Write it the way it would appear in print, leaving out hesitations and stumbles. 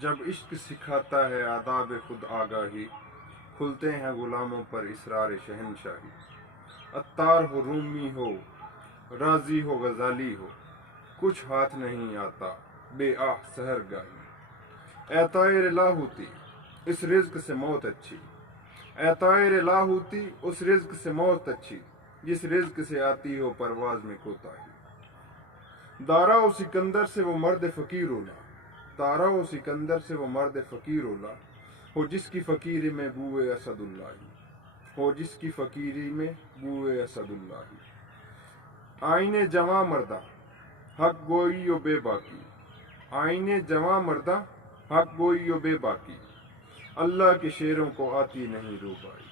جب عشق سکھاتا ہے آداب خود آگاہی، کھلتے ہیں غلاموں پر اسرار شہنشاہی۔ عطار ہو رومی ہو رازی ہو غزالی ہو، کچھ ہاتھ نہیں آتا بے آہ سحر گاہی۔ اے طائر لاہوتی اس رزق سے موت اچھی، اے طائر لاہوتی اس رزق سے موت اچھی، جس رزق سے آتی ہو پرواز میں کوتاہی۔ دارا و سکندر سے وہ مرد فقیر اولا، دارا و سکندر سے وہ مرد فقیر اولا، ہو جس کی فقیری میں بوئے اسد اللہ، ہو جس کی فقیری میں بوئے اسد اللہ۔ آئین جواں مردہ حق گوئی و بے باکی، آئین جواں مردہ حق گوئی و بے باکی، اللہ کے شیروں کو آتی نہیں روبائی۔